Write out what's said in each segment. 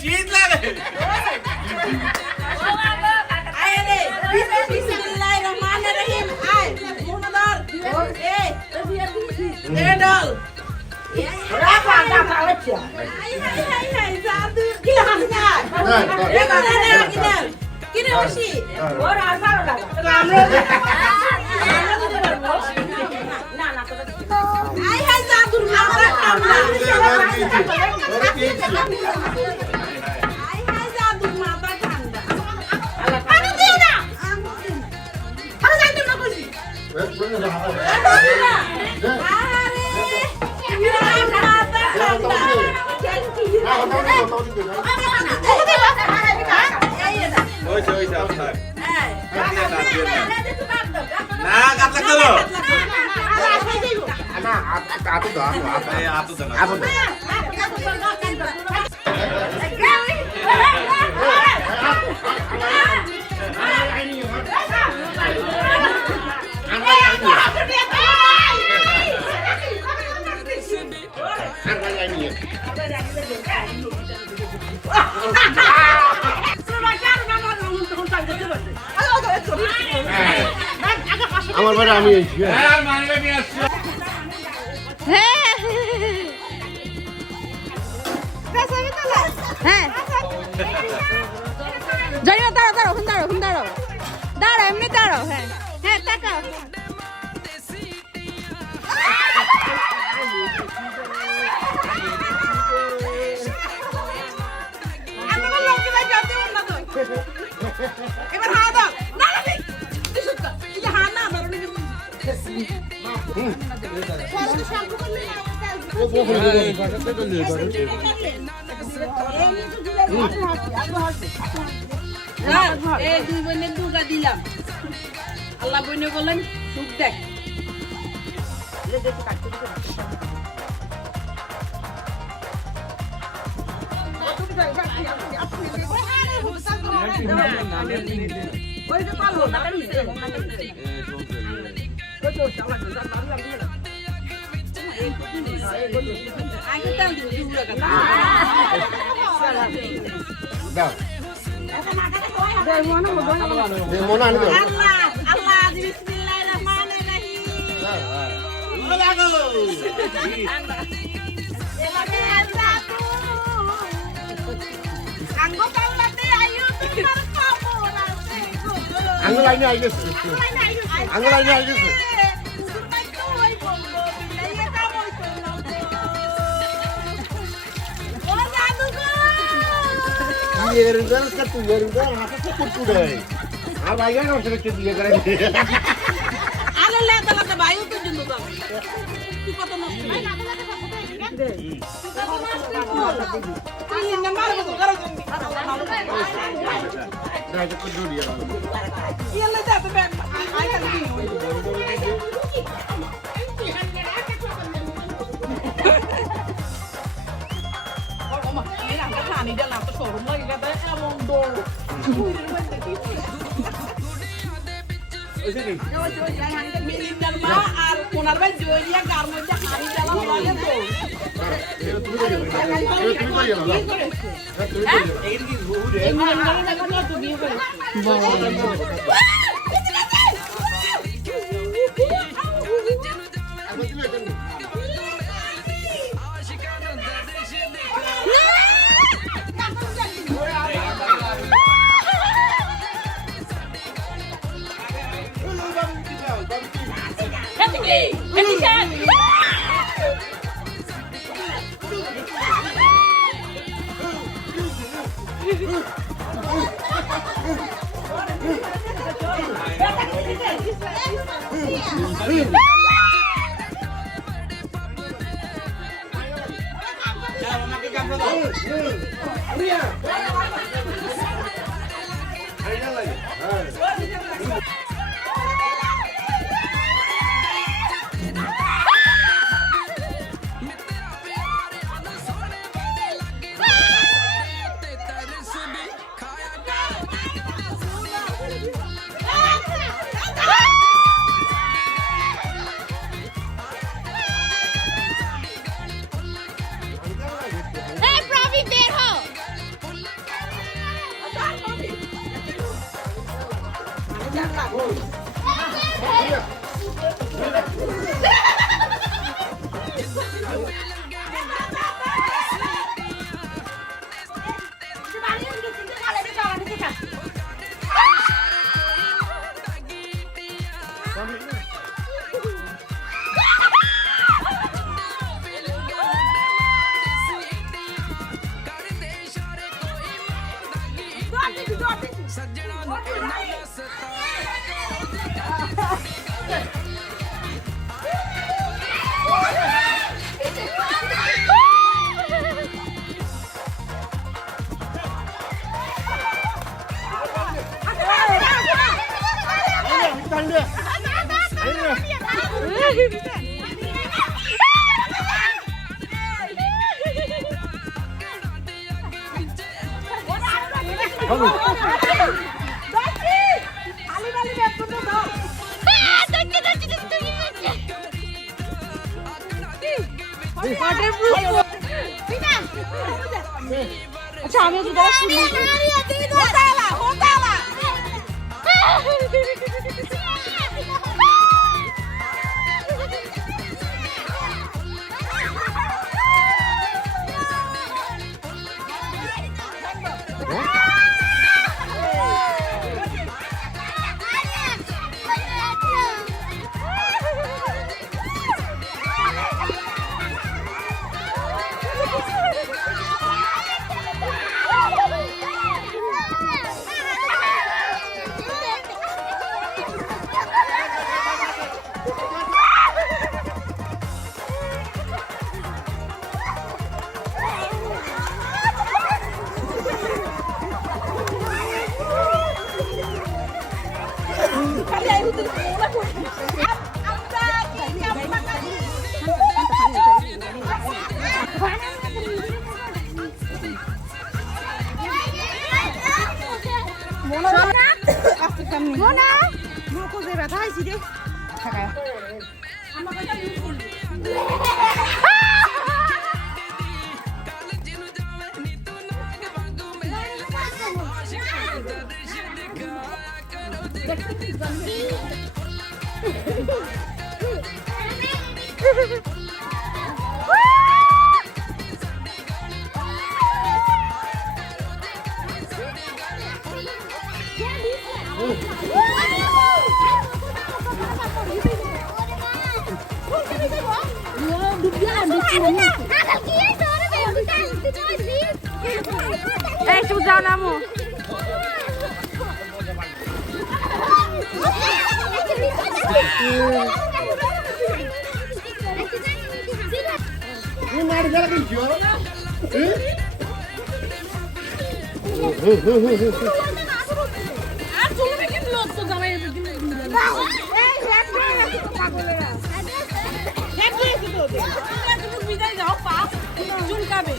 শীত লাগে আমার বাড়ি আমি হ্যাঁ জানি না দাঁড়াও দাঁড়াও দাঁড়াও দাঁড়াও দাঁড়াও এমনি দাঁড়াও হ্যাঁ হ্যাঁ তাকাও এবার হাত দাও না না এই যে হাত না ধরো এই দুই বোনের দুর্গা দিলাম আল্লাহ বইনে বললেন সুখ দেখ আঙ্গুলাইনে আই গেছে আঙ্গুলাইনে আই গেছে Yerin katu yerin hata seputu deh. Apa ya kalau sudah dia keren. আলো লেদা লেদা বায়ু তো জন্য দাও কি কত নষ্ট দে এই নাম্বার বল করো তুমি না এটা তো জুড়িয়া ইয়ালে দা তো আই কাল কি খানি দিলাম তো শোরুম লাগা দা এমন দৌড় মিলিন্দার মা আর কোনার ভাই জয়রিয়া গার মধ্যে হাড়ি জ্বালা বলে তো তুমি করি না এই কি রুহুরে এই মিলিন্দার না কোন তো বিয়ে করে আচ্ছা আমি তো দাও শুনি হোতালা হোতালা এই তুই যাও নামো আর চলবে কি লোক তো জামাই এই হ্যাপ পাগলেরা হ্যাপ দিয়েছি তো তুমি বিদায় যাও পা চুলকাবে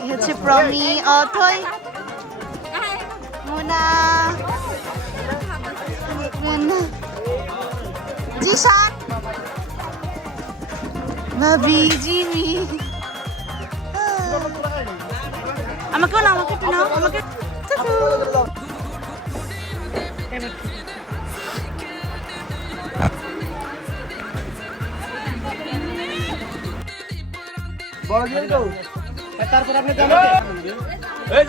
এই হচ্ছে প্রমি অথই মোনা জিশান ভাবি জিমি আমাকেও না আমাকে একটু নাও আমাকে তারপর আপনি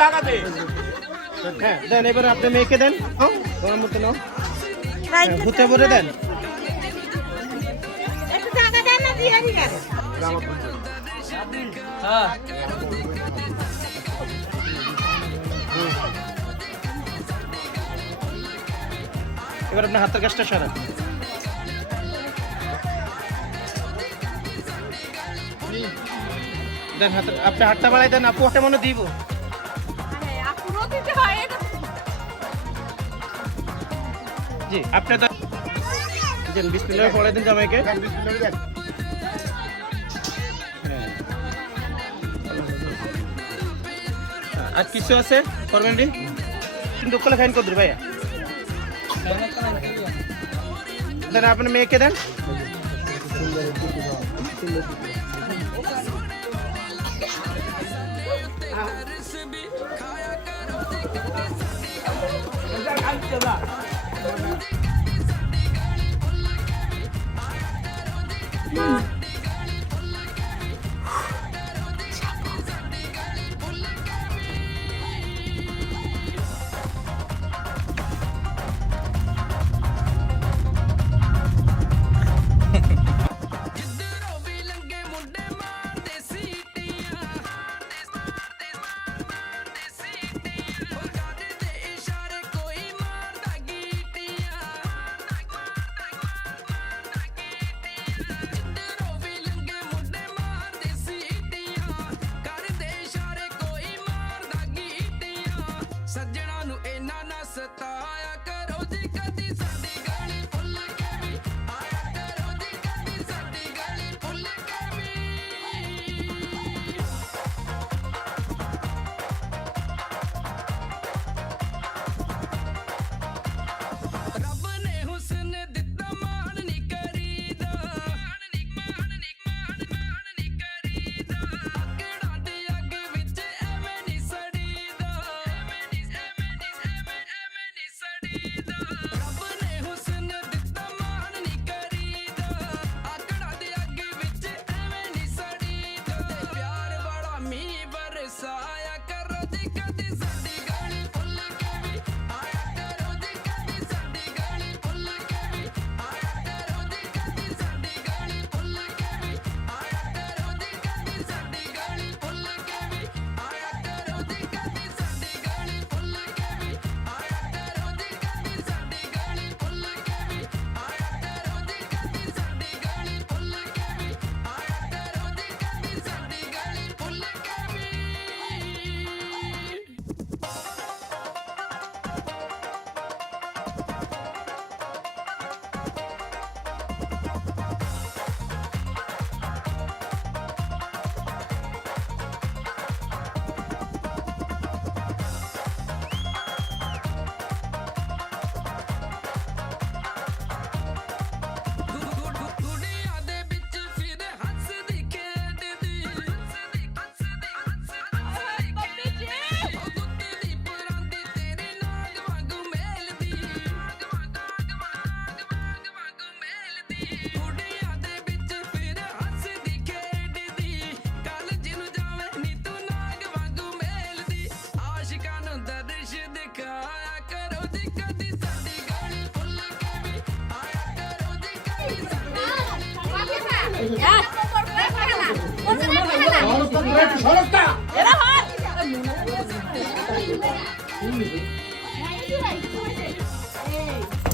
জানাতে হ্যাঁ দেন এবার আপনি মেয়েকে দেন তোমার মতো নাও ভূতে ভরে দেন একটু টাকা দেন না দিয়ে দিই এবার আপনার হাতের কাজটা সারান দেন হাতের আপনি হাতটা বাড়াই দেন আপু হাতে মনে দিব আপুরও দিতে হয় জি আপনি দেন বিসমিল্লাহ পড়াই দেন জামাইকে আর কিছু আছে ফরমালিটি কিন্তু কলে ফাইন করে দিন ভাইয়া দেন আপনার মেয়েকে দেন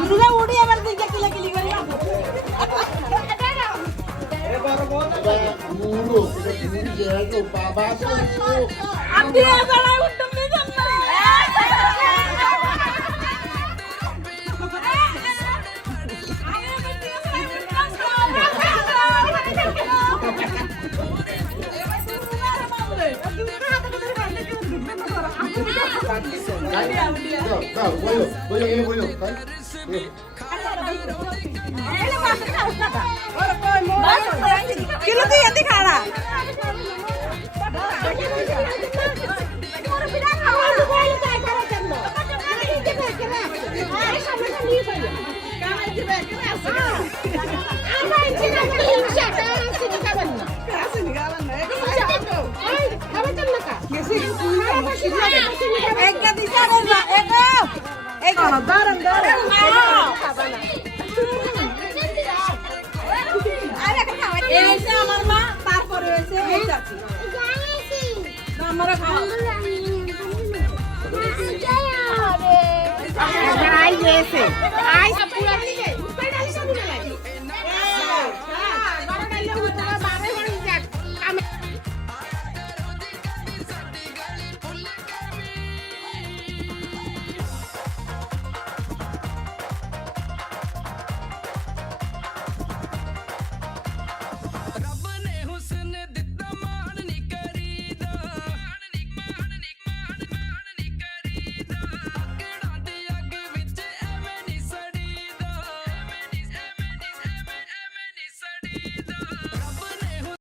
দুর্গা উড়ি আবার আপনি বেলায় উঠতে দিবেন না Kilo tuh ya tikara. এইটা আমার মা তারপরে হয়েছে এই চাচি আমরা খাওয়া Ay, ese. Ay,